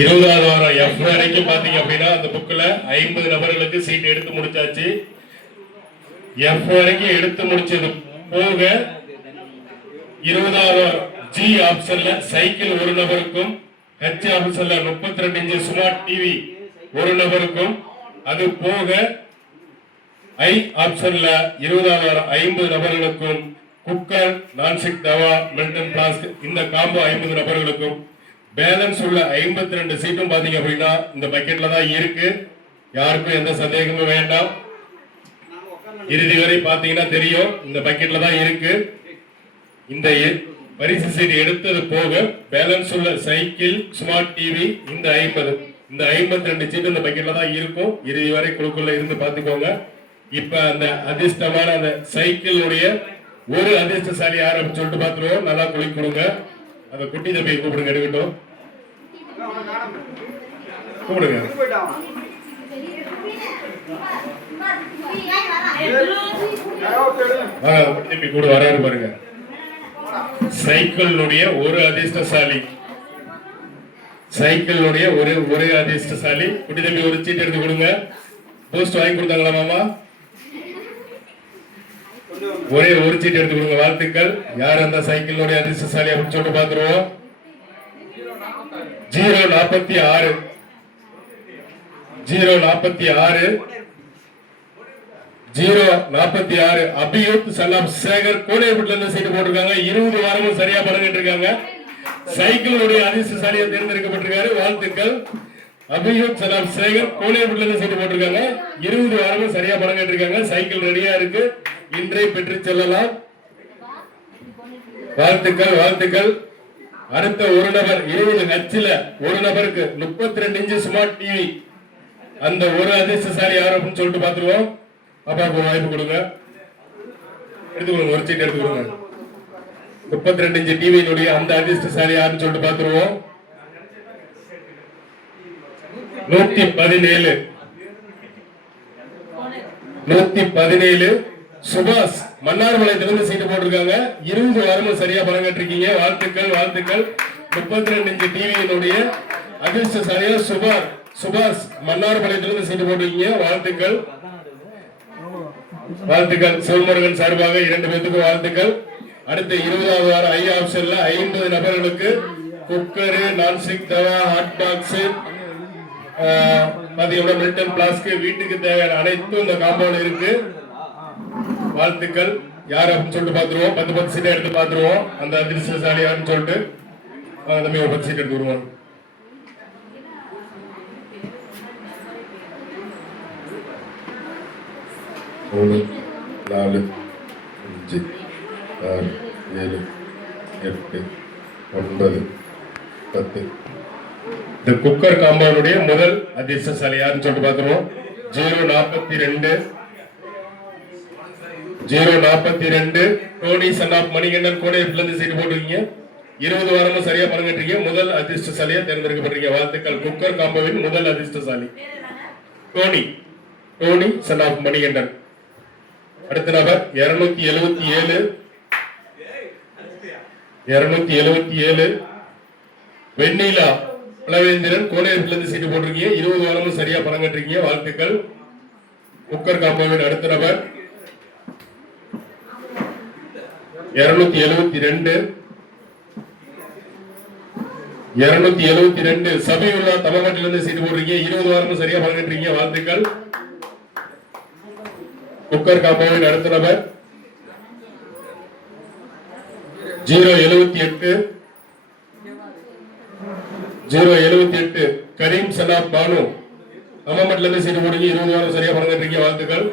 இருபதாவது வாரம் எஃப் வரைக்கும் பாத்தீங்க அப்படின்னா அந்த புக்ல ஐம்பது நபர்களுக்கு சீட் எடுத்து முடிச்சாச்சு. எஃப் வரைக்கும் எடுத்து முடிச்சது போக இருபதாவது ஜி ஆப்ஷன்ல சைக்கிள் ஒரு நபருக்கும் ஹெச் ஆப்ஷன்ல முப்பத்தி ரெண்டு இன்ச்சு ஸ்மார்ட் டிவி ஒரு நபருக்கும். அது போக ஐ ஆப்ஷன்ல இருபதாவது வாரம் ஐம்பது நபர்களுக்கும் cooker nonstick tawa Milton flask இந்த காம்போ ஐம்பது நபர்களுக்கும் பேலன்ஸ் உள்ள ஐம்பத்தி ரெண்டு சீட்டும் பாத்தீங்க அப்படின்னா இந்த பக்கெட்ல தான் இருக்கு. யாருக்கும் எந்த சந்தேகமும் வேண்டாம். இறுதி வரை பாத்தீங்கன்னா தெரியும் இந்த பக்கெட்ல தான் இருக்கு. இந்த எ- பரிசு சீட் எடுத்தது போக பேலன்ஸ் உள்ள சைக்கிள் ஸ்மார்ட் டிவி இந்த ஐம்பது இந்த ஐம்பத்தி ரெண்டு சீட் இந்த பக்கெட்ல தான் இருக்கும். இறுதி வரை குழுக்குள்ள இருந்து பாத்துக்கோங்க. இப்ப அந்த அதிர்ஷ்டமான அந்த சைக்கிளுடைய ஒரு அதிர்ஷ்டசாலி யார் அப்படின்னு சொல்லிட்டு பாத்துருவோம். நல்லா குளி கொடுங்க. அந்த குட்டி தம்பியை கூப்பிடுங்க எடுக்கட்டும். கூப்பிடுங்க வாங்க, குட்டி தம்பி கூட வராரு பாருங்க. சைக்கிளுடைய ஒரு அதிர்ஷ்டசாலி. சைக்கிளுடைய ஒரு ஒரே அதிர்ஷ்டசாலி. குட்டி தம்பி ஒரு சீட் எடுத்து கொடுங்க. போஸ்ட் வாங்கி கொடுத்தாங்களா மாமா? ஒரே ஒரு சீட் எடுத்து கொடுங்க வாழ்த்துக்கள். யார் அந்த சைக்கிளுடைய அதிர்ஷ்டசாலி அப்படின்னு சொல்லிட்டு பாத்துருவோம் ஜீரோ நாற்பத்தி ஆறு. ஜீரோ நாற்பத்தி ஆறு. ஜீரோ நாற்பத்தி ஆறு. அபியூத் சலாம் சேகர் கோடையப்பட்டுல இருந்து சீட்டு போட்டிருக்காங்க. இருபது வாரமும் சரியா பழகிட்டு இருக்காங்க சைக்கிளுடைய அதிர்ஷ்டசாலியை தேர்ந்தெடுக்கப்பட்டிருக்காரு. வாழ்த்துக்கள். அபியூத் சலாம் சேகர் கோடையப்பட்டுல இருந்து சீட்டு போட்டிருக்காங்க. இருபது வாரமும் சரியா பழகிட்டு இருக்காங்க சைக்கிள் ரெடியா இருக்கு. இன்றை பெற்று செல்லலாம். வாழ்த்துக்கள் வாழ்த்துக்கள். அடுத்த ஒரு நபர் இருபது நச்சில. ஒரு நபருக்கு முப்பத்தி ரெண்டு இன்ச்சு ஸ்மார்ட் டிவி அந்த ஒரு அதிர்ஷ்டசாலி யார் அப்படின்னு சொல்லிட்டு பாத்துருவோம் அப்பாவுக்கு ஒரு வாய்ப்பு கொடுங்க. எடுத்து கொடுங்க ஒரு சீட் எடுத்து கொடுங்க முப்பத்தி ரெண்டு இன்ச்சு டிவியினுடைய அந்த அதிர்ஷ்டசாலி யாருன்னு சொல்லிட்டு பாத்துருவோம் நூத்தி பதினேழு. நூத்தி பதினேழு. சுபாஷ் மன்னார்பாளையத்திலிருந்து சீட்டு போட்டிருக்காங்க. இருபது வாரமும் சரியா பணம் கட்டிருக்கீங்க. வாழ்த்துக்கள் வாழ்த்துக்கள். முப்பத்தி ரெண்டு இன்ச்சு டிவியினுடைய அதிர்ஷ்டசாலியா சுபாஷ். சுபாஷ் மன்னார்பாளையத்திலிருந்து சீட்டு போட்டிருக்கீங்க. வாழ்த்துக்கள். வாழ்த்துக்கள். சிவமுருகன் சார்பாக இரண்டு பேத்துக்கு வாழ்த்துக்கள். அடுத்த இருபதாவது வாரம் ஐ ஆப்ஷன்ல ஐம்பது நபர்களுக்கு cooker nonstick tawa hot box பாத்தீங்கன்னா மில்டன் பிளாஸ்க் வீட்டுக்கு தேவையான அனைத்தும் இந்த காம்பவுண்ட் இருக்கு. வாழ்த்துக்கள். யார் அப்படின்னு சொல்லிட்டு பாத்துருவோம் பத்து பத்து சீட்டை எடுத்து பாத்துருவோம் அந்த அதிர்ஷ்டசாலி யாருன்னு சொல்லிட்டு தம்பி ஒரு பத்து சீட் எடுத்து வருவோம். மூணு நாலு அஞ்சு ஆறு ஏழு எட்டு ஒன்பது பத்து இந்த குக்கர் காம்பவுண்டுடைய முதல் அதிர்ஷ்டசாலி யாருன்னு சொல்லிட்டு பார்த்துருவோம் ஜீரோ நாற்பத்தி ரெண்டு ஜீரோ நாற்பத்தி ரெண்டு டோனி சன் ஆஃப் மணிகண்டன் கூட இருந்து சீட்டு போட்டுருக்கீங்க இருபது வாரமும் சரியா பணங்கட்டுறீங்க முதல் அதிர்ஷ்டசாலியா தேர்ந்தெடுக்கப்படுறீங்க வாழ்த்துக்கள் குக்கர் காம்போவின் முதல் அதிர்ஷ்டசாலி Tony Tony son of Manikandan அடுத்த நபர் இருநூத்தி எழுபத்தி ஏழு. இருநூத்தி எழுபத்தி ஏழு. வெண்ணிலா பிளவேந்திரன் கோடையத்திலிருந்து சீட்டு போட்டிருக்கீங்க. இருபது வாரமும் சரியா பணம் கட்டுறீங்க வாழ்த்துக்கள். குக்கர் காம்பவுண்ட் அடுத்த நபர். இருநூத்தி எழுபத்தி ரெண்டு. இருநூத்தி எழுபத்தி ரெண்டு. சபையுள்ளா தமிழ்நாட்டிலிருந்து சீட்டு போட்டிருக்கீங்க. இருபது வாரமும் சரியா பணம் கட்டுறீங்க வாழ்த்துக்கள். குக்கர் காப்பாவை அடுத்த ஜீரோ எழுபத்தி எட்டு. ஜீரோ எழுபத்தி எட்டு. கரீம் சலாப் பானு. அம்மாமட்டில இருந்து சீட்டு போடுங்க. இருபது வாரம் சரியா பணம் வாழ்த்துக்கள்.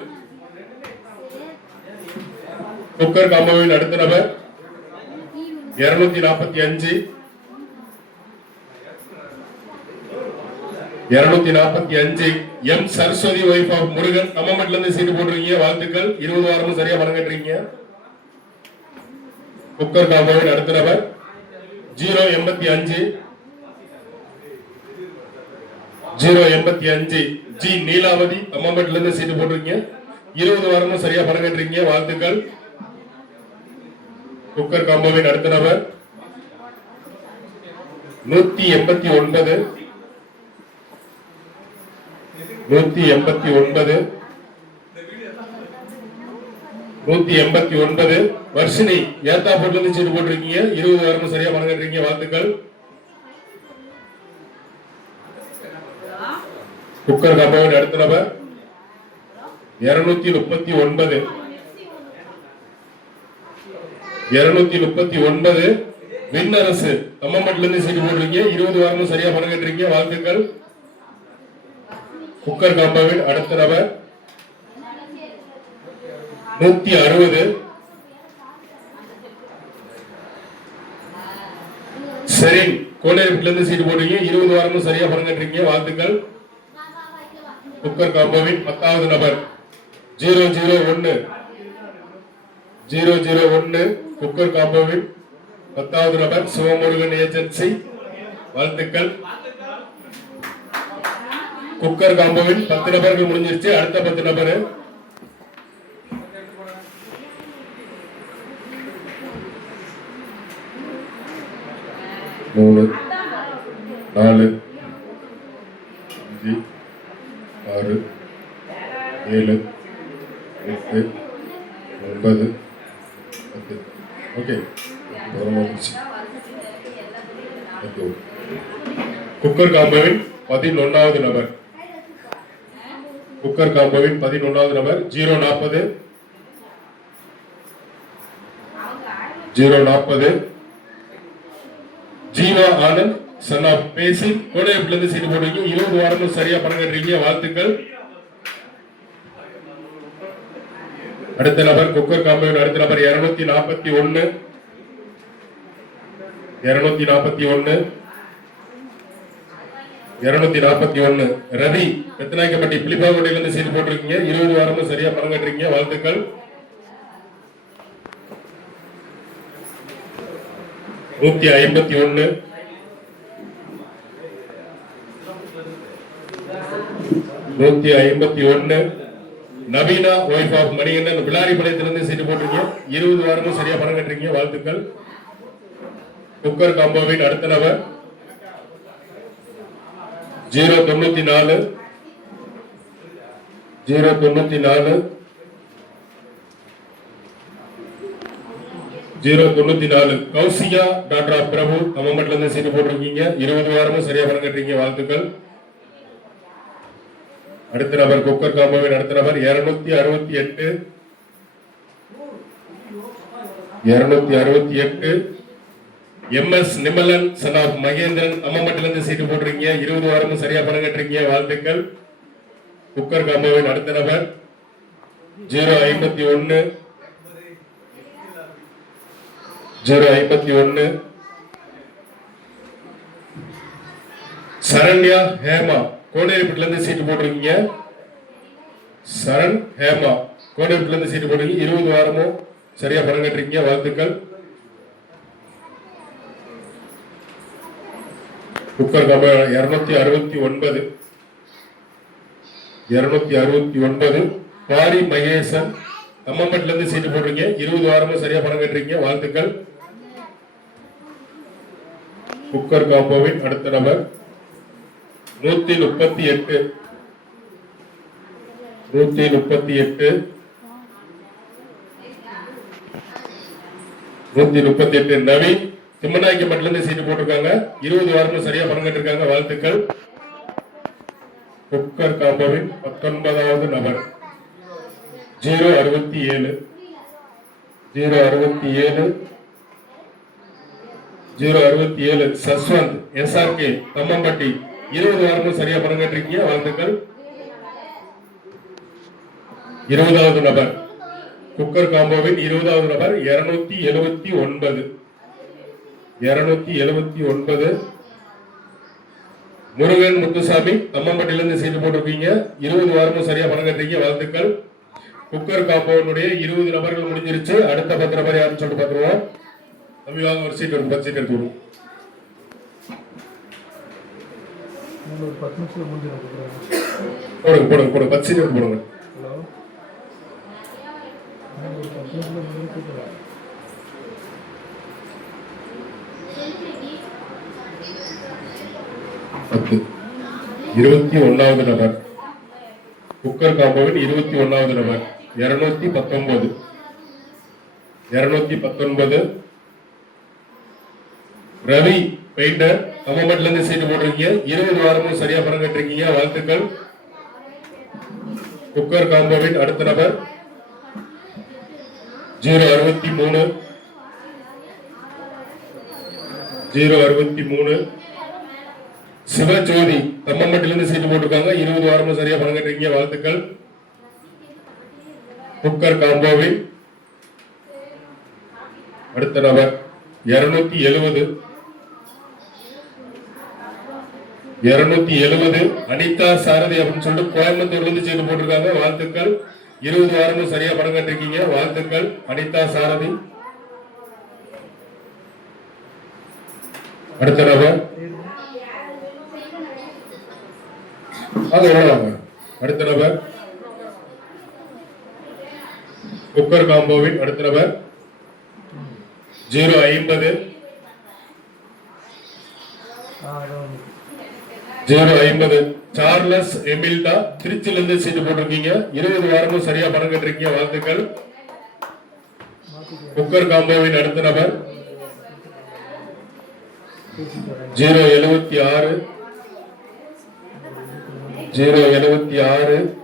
குக்கர் காம்பவுண்ட் அடுத்த நபர் இருநூத்தி நாற்பத்தி அஞ்சு. இருநூத்தி நாற்பத்தி அஞ்சு M Saraswathi wife of Murugan. அம்மாமட்டில இருந்து சீட்டு போட்டிருக்கீங்க. வாழ்த்துக்கள். இருபது வாரமும் சரியா பணம் குக்கர் காம்பவுண்ட் அடுத்த நபர் ஜீரோ எண்பத்தி அஞ்சு. ஜீரோ எண்பத்தி அஞ்சு. ஜி நீலாவதி. அம்மாம்பேட்டில இருந்து சீட்டு போட்டிருக்கீங்க. இருபது வாரமும் சரியா பணம் கட்டுறீங்க வாழ்த்துக்கள். குக்கர் காம்போவின் அடுத்த நபர் நூத்தி எண்பத்தி ஒன்பது. நூத்தி எண்பத்தி ஒன்பது. நூத்தி எண்பத்தி ஒன்பது. வர்ஷினி ஏத்தா போட்டு இருந்து சீட்டு போட்டிருக்கீங்க. இருபது வாரமும் சரியா பணம் கட்டுறீங்க வாழ்த்துக்கள். குக்கர் காம்பவுண்ட் அடுத்த நபர். இருநூத்தி முப்பத்தி ஒன்பது. இருநூத்தி முப்பத்தி ஒன்பது. விண்ணரசு தம்மம்பட்டில இருந்து சீட்டு போட்டிருக்கீங்க. இருபது வாரமும் சரியா பணம் கட்டுறீங்க வாழ்த்துக்கள். குக்கர் காப்பாவில் அடுத்த நபர். நூத்தி அறுபது. சரி கோனேரிப்பட்டில சீட்டு போடுறீங்க இருபது வாரமும் சரியா பணம் வாழ்த்துக்கள். குக்கர் காம்போவின் பத்தாவது நபர். ஜீரோ ஜீரோ ஒன்னு. ஜீரோ ஜீரோ ஒன்னு. குக்கர் காம்போவின் பத்தாவது நபர். சிவமுருகன் ஏஜென்சி. வாழ்த்துக்கள். குக்கர் காம்போவின் பத்து நபர்கள் முடிஞ்சிருச்சு அடுத்த பத்து நபர் மூணு நாலு அஞ்சு ஆறு ஏழு எட்டு ஒன்பது பத்து ஓகே ஓகே குக்கர் காம்போவின் பதினொன்னாவது நபர் குக்கர் காம்போவின் பதினொன்றாவது நபர் ஜீரோ நாற்பது ஜீரோ நாற்பது ஜீவா ஆனந்த் சன்னா பேசி கோடையப்பில இருந்து சீட்டு போடுறீங்க. இருபது வாரமும் சரியா பணம் கட்டுறீங்க. வாழ்த்துக்கள். அடுத்த நபர் குக்கர் காம்போவின் அடுத்த நபர் இருநூத்தி நாற்பத்தி ஒன்னு. இருநூத்தி நாற்பத்தி ஒன்னு. இருநூத்தி நாற்பத்தி ஒன்னு ரவி ரத்னாயக்கப்பட்டி பிலிப்பாங்குடியில இருந்து சீட்டு போட்டிருக்கீங்க. இருபது வாரமும் சரியா பணம் கட்டுறீங்க வாழ்த்துக்கள். நூத்தி ஐம்பத்தி ஒன்னு நூத்தி ஐம்பத்தி ஒன்னு நவீனா ஒய்ஃப் ஆஃப் மணிகண்டன் விளாரிபாளையத்திலிருந்து சீட்டு போட்டிருக்கீங்க. இருபது வாரமும் சரியா பணம் கட்டுறீங்க வாழ்த்துக்கள். குக்கர் காம்போவின் அடுத்த நபர். ஜீரோ தொண்ணூத்தி நாலு. ஜீரோ தொண்ணூத்தி நாலு. ஜீரோ தொண்ணூத்தி நாலு. கௌசிகா டாக்டர் ஆஃப் பிரபு கம்மம்பட்டில இருந்து சீட்டு போட்டிருக்கீங்க. இருபது வாரமும் சரியா பணம் கட்டுறீங்க வாழ்த்துக்கள். அடுத்த நபர் குக்கர் காம்போவின் அடுத்த நபர் இருநூத்தி அறுபத்தி எட்டு. இருநூத்தி அறுபத்தி எட்டு. M S Nimalan son of Mahendran அம்மம்பட்டில இருந்து சீட்டு போட்டிருக்கீங்க. இருபது வாரமும் சரியா பணம் கட்டுறீங்க வாழ்த்துக்கள். குக்கர் காம்போவின் அடுத்த நபர். ஜீரோ ஐம்பத்தி ஒன்னு. ஜீரோ ஐம்பத்தி ஒன்னு. சரண்யா ஹேமா கோனேரிப்பட்டில இருந்து சீட்டு போட்டிருக்கீங்க. சரண் ஹேமா கோனேரிப்பட்டில இருந்து சீட்டு போட்டிருக்கீங்க. இருபது வாரமும் சரியா பணம் கட்டுறீங்க வாழ்த்துக்கள். குக்கர் கப இருநூத்தி அறுபத்தி ஒன்பது. இருநூத்தி அறுபத்தி ஒன்பது. பாரி மகேசன் அம்மம்பட்டில இருந்து சீட்டு போட்டிருக்கீங்க இருபது வாரமும் சரியா பணம் கட்டுறீங்க. வாழ்த்துக்கள். குக்கர் காப்போவின் அடுத்த நபர். நூத்தி முப்பத்தி எட்டு. நூத்தி முப்பத்தி எட்டு. நூத்தி முப்பத்தி எட்டு நவீன். திம்மநாயக்கம்பட்டில இருந்து சீட்டு போட்டிருக்காங்க. இருபது வாரமும் சரியா பணம் கட்டிருக்காங்க. வாழ்த்துக்கள். குக்கர் காம்போவின் பத்தொன்பதாவது நபர். ஜீரோ அறுபத்தி ஏழு ஜீரோ அறுபத்தி ஏழு ஜீரோ அறுபத்தி ஏழு சஸ்வந்த் எஸ்ஆர்கே தம்மம்பட்டி. இருபது வாரமும் சரியா பணம் கட்டிருக்கீங்க. வாழ்த்துக்கள். இருபதாவது நபர். குக்கர் காம்போவின் இருபதாவது நபர் இருநூத்தி எழுபத்தி ஒன்பது. இருநூத்தி எழுபத்தி ஒன்பது. முருகன் முத்துசாமி தம்மம்பட்டில இருந்து சீட்டு போட்டிருக்கீங்க. இருபது வாரமும் சரியா பணம் கட்டுறீங்க. வாழ்த்துக்கள். குக்கர் காம்பவுண்டுடைய இருபது நபர்கள் முடிஞ்சிருச்சு. அடுத்த பத்து நபர் யாருன்னு சொல்லிட்டு பார்த்துருவோம். தம்பி வாங்க ஒரு சீட் ஒரு பத்து சீட் எடுத்து விடுவோம் போடுங்க போடுங்க போடுங்க. பத்து சீட் எடுத்து போடுங்க. பத்து இருபத்தி ஒன்னாவது நபர் குக்கர் காம்போவின் இருபத்தி ஒன்னாவது நபர் இருநூத்தி பத்தொன்பது. இருநூத்தி பத்தொன்பது. ரவி பெயிண்டர் கமமெண்ட்ல இருந்து சீட்டு போட்டிருக்கீங்க. இருபது வாரமும் சரியா பணம் கட்டிருக்கீங்க வாழ்த்துக்கள். குக்கர் காம்போவின் அடுத்த நபர் ஜீரோ அறுபத்தி மூணு. ஜீரோ அறுபத்தி மூணு. சிவஜோதி தம்மம்பட்டில இருந்து சீட்டு போட்டிருக்காங்க. இருபது வாரமும் சரியா பணம் கட்டிருக்கீங்க வாழ்த்துக்கள். குக்கர் காம்போவி அடுத்த நபர் இருநூத்தி எழுபது. இருநூத்தி எழுபது. அனிதா சாரதி அப்படின்னு சொல்லிட்டு கோயம்புத்தூர்ல இருந்து சீட்டு போட்டிருக்காங்க. வாழ்த்துக்கள். இருபது வாரமும் சரியா பணம் கட்டிருக்கீங்க வாழ்த்துக்கள். அனிதா சாரதி. அடுத்த அது எவ்வளவு அடுத்த நபர் குக்கர் காம்போவின் அடுத்த நபர் ஜீரோ ஐம்பது. ஜீரோ ஐம்பது. சார்லஸ் எமில்டா திருச்சியில இருந்து சீட்டு போட்டிருக்கீங்க. இருபது வாரமும் சரியா பணம் கட்டிருக்கீங்க வாழ்த்துக்கள். குக்கர் காம்போவின் அடுத்த நபர் ஜீரோ எழுபத்தி ஆறு. ஜீரோ எழுபத்தி ஆறு.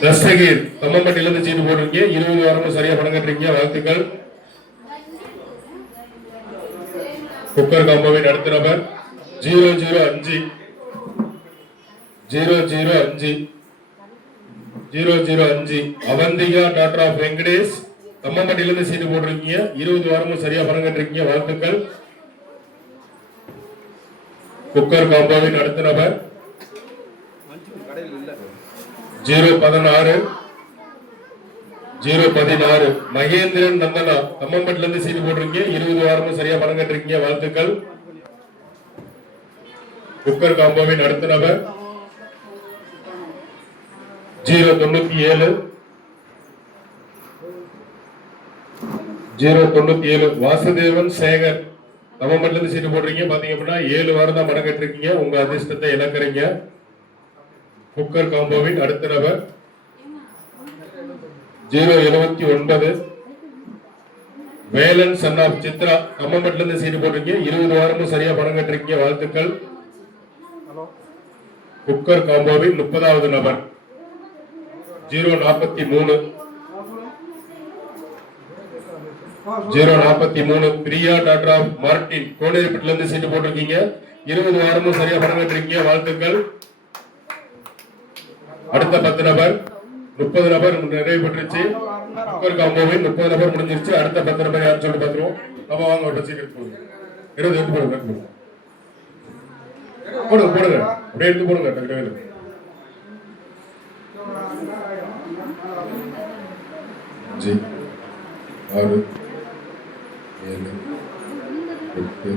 தஸ்தகீர் தம்மம்பட்டியில இருந்து சீட்டு போட்டிருக்கீங்க. இருபது வாரமும் சரியா பணம் கட்டுறீங்க. வாழ்த்துக்கள். குக்கர் காம்போவின் அடுத்த நபர். ஜீரோ ஜீரோ அஞ்சு. ஜீரோ ஜீரோ அஞ்சு. ஜீரோ ஜீரோ அஞ்சு. Avanthika doctor of Venkatesh. தம்மம்பட்டியில இருந்து சீட்டு போட்டிருக்கீங்க. இருபது வாரமும் சரியா பணம் கட்டிருக்கீங்க. வாழ்த்துக்கள். குக்கர் காம்பாவின் அடுத்த நபர். ஜீரோ பதினாறு. ஜீரோ பதினாறு. மகேந்திரன் நந்தனா தம்மம்பட்டில இருந்து சீட்டு போட்டிருக்கீங்க. இருபது வாரமும் சரியா பணம் கட்டிருக்கீங்க. வாழ்த்துக்கள். குக்கர் காம்போவின் அடுத்த நபர். ஜீரோ தொண்ணூத்தி ஏழு. ஜீரோ தொண்ணூத்தி ஏழு வாசுதேவன் சேகர். நவம்பர்ல இருந்து சீட்டு போடுறீங்க. பாத்தீங்க அப்படின்னா ஏழு வாரம் தான் மரம் கட்டிருக்கீங்க. உங்க அதிர்ஷ்டத்தை இழக்கிறீங்க. குக்கர் காம்போவின் அடுத்த நபர். ஜீரோ எழுபத்தி ஒன்பது. Velan son of Chitra. கம்மம்பட்டில இருந்து சீட்டு போட்டிருக்கீங்க இருபது வாரமும் சரியா பணம் கட்டிருக்கீங்க. வாழ்த்துக்கள். குக்கர் காம்போவின் முப்பதாவது நபர். ஜீரோ நாற்பத்தி மூணு. ஜீரோ நாற்பத்தி மூணு பிரியா டாக்டர் ஆஃப் மார்டின் கோனேரிப்பட்டில இருந்து சீட்டு போட்டிருக்கீங்க. இருபது வாரமும் சரியா பணம் கட்டிருக்கீங்க. வாழ்த்துக்கள். அடுத்த பத்து நபர் முப்பது நபர் நிறைவு பெற்றுச்சு. குக்கர் காம்போவின் முப்பது நபர் முடிஞ்சிருச்சு. அடுத்த பத்து நபர் யாரும் சொல்லி பார்த்துருவோம். நம்ம வாங்க ஒரு சீக்கிரம் எடுத்து போடுங்க. இருபது எடுத்து போடுங்க போடுங்க. போடுங்க போடுங்க. அப்படியே எடுத்து போடுங்க டக்கு டக்குனு. அஞ்சு ஆறு. ஏழு எட்டு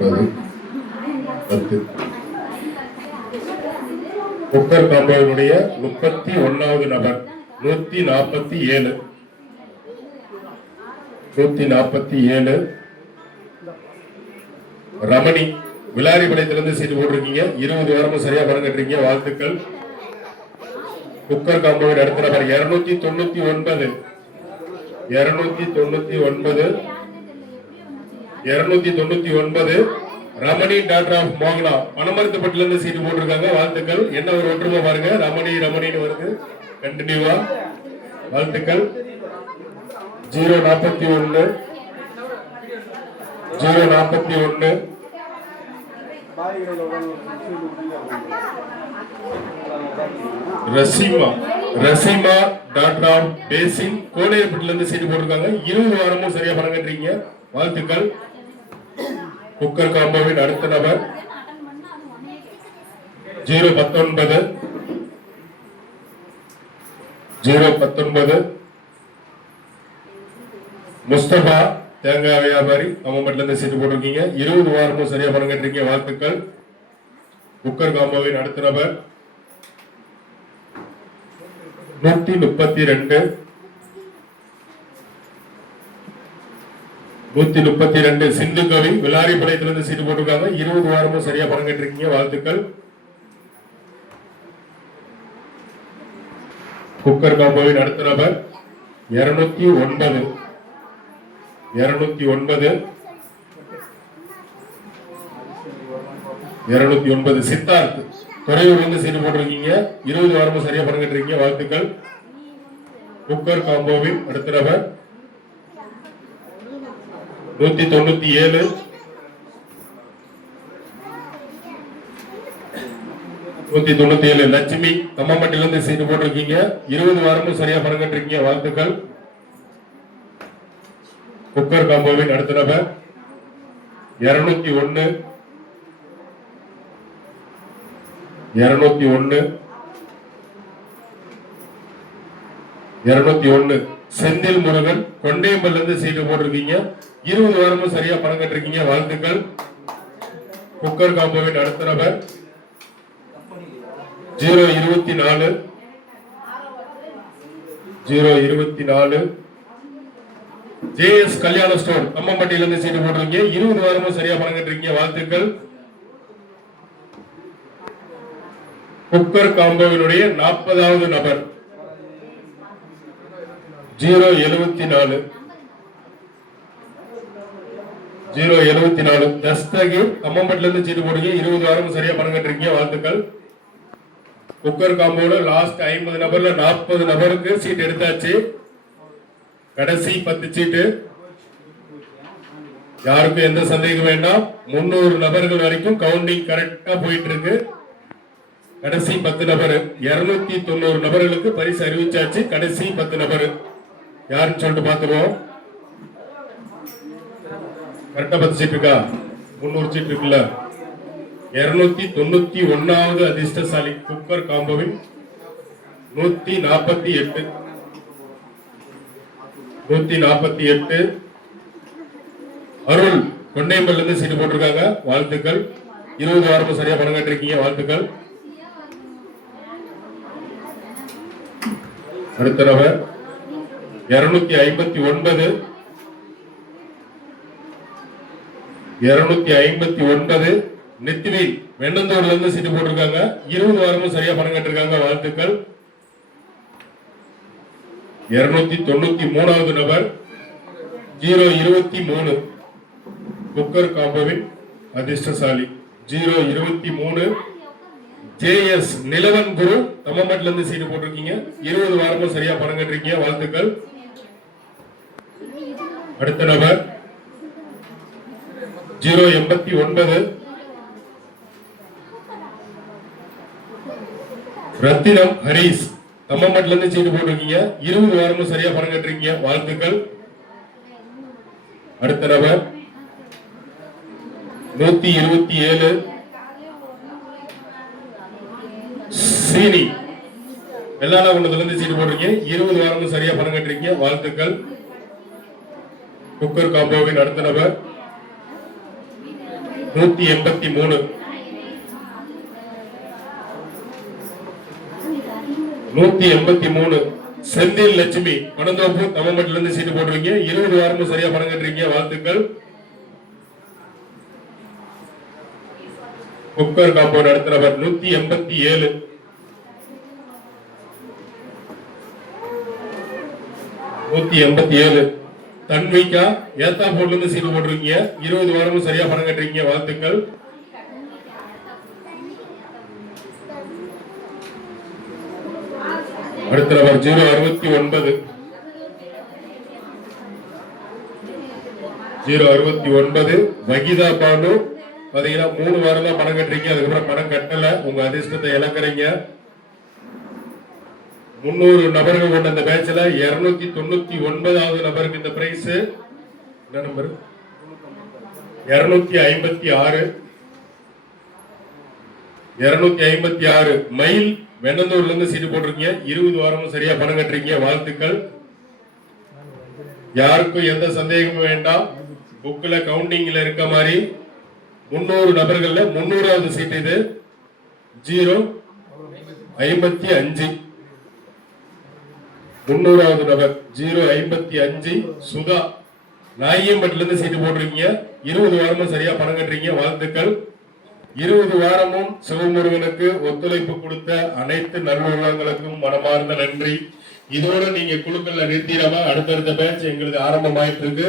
ஒன்பது பத்து குக்கர் காம்போவினுடைய முப்பத்தி ஒன்னாவது நபர் நூத்தி நாற்பத்தி ஏழு நூத்தி நாற்பத்தி ஏழு ரமணி விளாரிபாளையத்திலிருந்து சீட்டு போட்டிருக்கீங்க இருபது வாரமும் சரியா பறந்துட்டு வாழ்த்துக்கள் குக்கர் காம்போவின் அடுத்த நபர் இருநூத்தி தொண்ணூத்தி ஒன்பது இருநூத்தி தொண்ணூத்தி ஒன்பது இருநூத்தி தொண்ணூத்தி ஒன்பது ரமணி டாக்டர் ஆஃப் மோகனா. பணமருத்துப்பட்டில இருந்து சீட்டு போட்டிருக்காங்க. வாழ்த்துக்கள். என்ன ஒரு ஒற்றுமை பாருங்க. ரமணி ரமணின்னு வருது. கண்டினியூவா வாழ்த்துக்கள். ஜீரோ நாற்பத்தி ஒன்று. ஜீரோ நாற்பத்தி ஒன்று. ரசிமா ரசிமா டாட் காம் பேசிங் கோடையப்பட்டில செய்தி சீட்டு போட்டிருக்காங்க. இருபது வாரமும் சரியா பணம் கட்டுறீங்க வாழ்த்துக்கள். குக்கர் காம்போவின் அடுத்த நபர். ஜீரோ பத்தொன்பது. ஜீரோ பத்தொன்பது. முஸ்தபா தேங்காய் வியாபாரி கம்மம்பட்டில இருந்து சீட்டு போட்டிருக்கீங்க. இருபது வாரமும் சரியா பணம் கட்டுறீங்க வாழ்த்துக்கள். குக்கர் காம்போவின் அடுத்த நபர். நூத்தி முப்பத்தி ரெண்டு நூத்தி முப்பத்தி ரெண்டு சிந்து கவி விளாரிப்பாளையத்திலிருந்து சீட்டு போட்டிருக்காங்க. இருபது வாரமும் சரியா பணம் கட்டிருக்கீங்க. வாழ்த்துக்கள். குக்கர் காம்போவின் அடுத்த நபர் இருநூத்தி ஒன்பது. இருநூத்தி ஒன்பது. இருநூத்தி ஒன்பது. சித்தார்த்து. துறையூர்ல இருந்து சீட்டு போட்டிருக்கீங்க. இருபது வாரமும் சரியா பணம் இருக்கீங்க வாழ்த்துக்கள். குக்கர் காம்போவின் அடுத்த நபர் நூத்தி தொண்ணூத்தி ஏழு. நூத்தி தொண்ணூத்தி ஏழு. லட்சுமி கம்மம்பட்டில இருந்து சீட்டு போட்டிருக்கீங்க. இருபது வாரமும் சரியா பணம் கட்டிருக்கீங்க வாழ்த்துக்கள். குக்கர் காம்போவின் அடுத்த நபர் இருநூத்தி ஒன்னு இருநூத்தி ஒண்ணு. இருநூத்தி ஒண்ணு. செந்தில் முருகன் கொண்டையம்பல்ல இருந்து சீட்டு போட்டிருக்கீங்க. இருபது வாரமும் சரியா பணம் கட்டிருக்கீங்க. வாழ்த்துக்கள். குக்கர் காம்போவின் அடுத்த நபர். ஜீரோ இருபத்தி நாலு. ஜீரோ இருபத்தி நாலு. ஜேஎஸ் கல்யாண ஸ்டோர் அம்மம்பட்டியில இருந்து சீட்டு போட்டிருக்கீங்க. இருபது வாரமும் சரியா பணம் கட்டிருக்கீங்க. வாழ்த்துக்கள். குக்கர் காம்போவினுடைய நாற்பதாவது நபர். ஜீரோ எழுபத்தி நாலு ஜீரோ எழுபத்தி நாலு தஸ்தகி கம்மம்பட்டில இருந்து சீட்டு போடுங்க. இருபது வாரம் சரியா பணம் கட்டிருக்கீங்க வாழ்த்துக்கள். குக்கர் காம்போல லாஸ்ட் ஐம்பது நபர்ல நாற்பது நபருக்கு சீட் எடுத்தாச்சு. கடைசி பத்து சீட்டு. யாருக்கும் எந்த சந்தேகம் வேண்டாம். முன்னூறு நபர்கள் வரைக்கும் கவுண்டிங் கரெக்டா போயிட்டு இருக்கு. கடைசி பத்து நபர். இருநூத்தி தொண்ணூறு நபர்களுக்கு பரிசு அறிவிச்சாச்சு. கடைசி பத்து நபர். யாருன்னு சொல்லிட்டு பார்த்துருவோம். கரெக்டா பத்து சீட் இருக்கா? முன்னூறு சீட் இருக்குல்ல? இருநூத்தி தொண்ணூத்தி ஒன்னாவது அதிர்ஷ்டசாலி குக்கர் காம்போவின் நூத்தி நாற்பத்தி எட்டு. நூத்தி நாற்பத்தி எட்டு. அருள் கொண்டையம்பல்ல இருந்து சீட்டு போட்டிருக்காங்க. வாழ்த்துக்கள். இருபது வாரமும் சரியா பணம் கட்டிருக்கீங்க. வாழ்த்துக்கள். அடுத்த நபர். இருநூத்தி ஐம்பத்தி ஒன்பது. இருநூத்தி ஐம்பத்தி ஒன்பது. நெத்திவி வெண்ணந்தூர்ல இருந்து சீட்டு போட்டிருக்காங்க. இருபது வாரமும் சரியா பணம் கட்டிருக்காங்க வாழ்த்துக்கள். இருநூத்தி தொண்ணூத்தி மூணாவது நபர் ஜீரோ இருபத்தி மூணு. குக்கர் காம்பவின் அதிர்ஷ்டசாலி. ஜீரோ இருபத்தி மூணு. ஜேஎஸ் நிலவன் குரு தம்மம்பட்டில இருந்து சீட்டு போட்டிருக்கீங்க. இருபது வாரமும் சரியா பணம் கட்டுறீங்க. வாழ்த்துக்கள். அடுத்த நபர். ஜீரோ எண்பத்தி ஒன்பது. ரத்தினம் ஹரிஸ் தம்மம்பட்டில இருந்து சீட்டு போட்டிருக்கீங்க. இருபது வாரமும் சரியா பணம் கட்டுறீங்க. வாழ்த்துக்கள். அடுத்த நபர். நூத்தி இருபத்தி ஏழு. சீனி. வெள்ளாளகுண்டத்துல இருந்து சீட்டு போட்டிருக்கீங்க இருபது வாரமும் சரியா பணம் கட்டிருக்கீங்க. வாழ்த்துக்கள். குக்கர் காம்போவின் அடுத்த நபர். நூத்தி எண்பத்தி மூணு. நூத்தி எண்பத்தி மூணு. செந்தில் லட்சுமி பணந்தோப்பு தமிழ்நாட்டில இருந்து சீட்டு போட்டிருக்கீங்க. இருபது வாரமும் சரியா பணம் கட்டுறீங்க வாழ்த்துக்கள். குக்கர் காம்பவுண்ட் அடுத்த நபர். நூத்தி எண்பத்தி ஏழு. நூத்தி எண்பத்தி ஏழு. தன்விக்கா ஏத்தா போர்ட்ல இருந்து சீல் போட்டிருக்கீங்க. இருபது வாரமும் சரியா பணம் கட்டுறீங்க வாழ்த்துக்கள். அடுத்த நபர் ஜீரோ அறுபத்தி ஒன்பது. ஜீரோ அறுபத்தி ஒன்பது. வகிதா பானு பாத்தீங்கன்னா மூணு வாரம் தான் பணம் கட்டுறீங்க அதுக்கப்புறம் பணம் கட்டல. உங்க அதிர்ஷ்டத்தை இழக்கிறீங்க. முன்னூறு நபர்கள் கொண்ட இந்த பேட்ச்ல இருநூத்தி தொண்ணூத்தி ஒன்பதாவது நபருக்கு இந்த பிரைஸ் என்ன நம்பர் இருநூத்தி ஐம்பத்தி ஆறு. இருநூத்தி ஐம்பத்தி ஆறு. மைல் வெண்ணந்தூர்ல இருந்து சீட்டு போட்டிருக்கீங்க. இருபது வாரமும் சரியா பணம் கட்டுறீங்க. வாழ்த்துக்கள். யாருக்கும் எந்த சந்தேகமும் வேண்டாம். புக்கில் கவுண்டிங்கில் இருக்க மாதிரி முன்னூறு நபர்களில் முன்னூறாவது சீட்டு இது. ஜீரோ ஐம்பத்தி அஞ்சு. முன்னூறாவது நபர் ஜீரோ ஐம்பத்தி அஞ்சு சுதா. நாயம்பட்டில இருந்து சீட்டு போட்டிருக்கீங்க. இருபது வாரமும் சரியா பணம் கட்டுறீங்க. வாழ்த்துக்கள். இருபது வாரமும் சிவமுருகனுக்கு ஒத்துழைப்பு கொடுத்த அனைத்து நல்லுள்ளங்களுக்கும் மனமார்ந்த நன்றி. இதோட நீங்க குழுக்கள்ல நிறுத்திடாம அடுத்தடுத்த பேட்ச் எங்களுக்கு ஆரம்பமாயிட்டு இருக்கு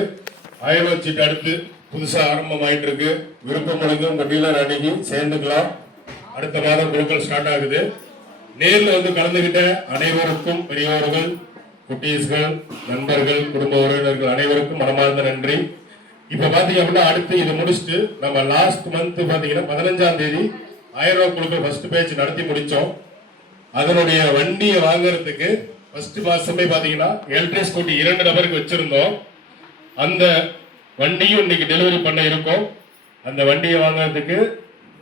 ஆயிரம் அடுத்து புதுசா ஆரம்பமாயிட்டு இருக்கு விருப்பம் உங்க உங்க டீலர் அணுகி சேர்ந்துக்கலாம். அடுத்த மாதம் குழுக்கள் ஸ்டார்ட் ஆகுது. நேரில் வந்து கலந்துகிட்ட அனைவருக்கும் பெரியவர்கள் குட்டீஸ்கள் நண்பர்கள் குடும்ப உறவினர்கள் அனைவருக்கும் மனமார்ந்த நன்றி. இப்ப பாத்தீங்க அப்படின்னா அடுத்து இது முடிச்சுட்டு நம்ம லாஸ்ட் மந்த் பாத்தீங்கன்னா பதினஞ்சாம் தேதி ஆயிரம் ரூபாய் குழுக்கள் ஃபர்ஸ்ட் பேச்சு நடத்தி முடிச்சோம். அதனுடைய வண்டியை வாங்குறதுக்கு ஃபர்ஸ்ட் மாசமே பாத்தீங்கன்னா எலக்ட்ரிக் ஸ்கூட்டி இரண்டு நபருக்கு வச்சிருந்தோம். அந்த வண்டியும் இன்னைக்கு டெலிவரி பண்ண இருக்கோம். அந்த வண்டியை வாங்குறதுக்கு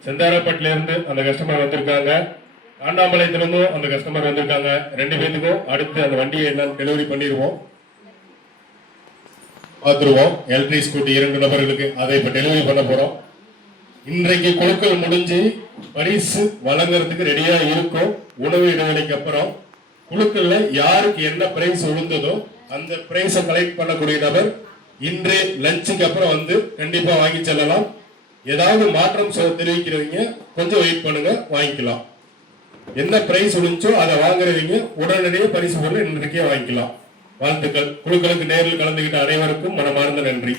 செந்தாரப்பட்டில இருந்து அந்த கஸ்டமர் வந்திருக்காங்க. காண்டாம்பாளையத்திலிருந்தும் அந்த கஸ்டமர் வந்திருக்காங்க. ரெண்டு பேத்துக்கும் அடுத்து அந்த வண்டியை என்னன்னு டெலிவரி பண்ணிடுவோம். பார்த்துருவோம். எலக்ட்ரிக் ஸ்கூட்டி இரண்டு நபர்களுக்கு அதை இப்போ டெலிவரி பண்ண போகிறோம் இன்றைக்கு குழுக்கள் முடிஞ்சு பரிசு வழங்குறதுக்கு ரெடியாக இருக்கும். உணவு இடைவெளிக்கு அப்புறம் குழுக்கள்ல யாருக்கு என்ன பிரைஸ் விழுந்ததோ அந்த பிரைஸை கலெக்ட் பண்ணக்கூடிய நபர் இன்று லஞ்சுக்கு அப்புறம் வந்து கண்டிப்பாக வாங்கி செல்லலாம். ஏதாவது மாற்றம் தெரிவிக்கிறவங்க கொஞ்சம் வெயிட் பண்ணுங்க. வாங்கிக்கலாம். என்ன பிரைஸ் விழுந்துச்சோ அதை வாங்குறவங்க உடனடியே பரிசு பொருள் இன்றைக்கே வாங்கிக்கலாம். வாழ்த்துக்கள். குழுக்களுக்கு நேரில் கலந்துகிட்ட அனைவருக்கும் மனமார்ந்த நன்றி.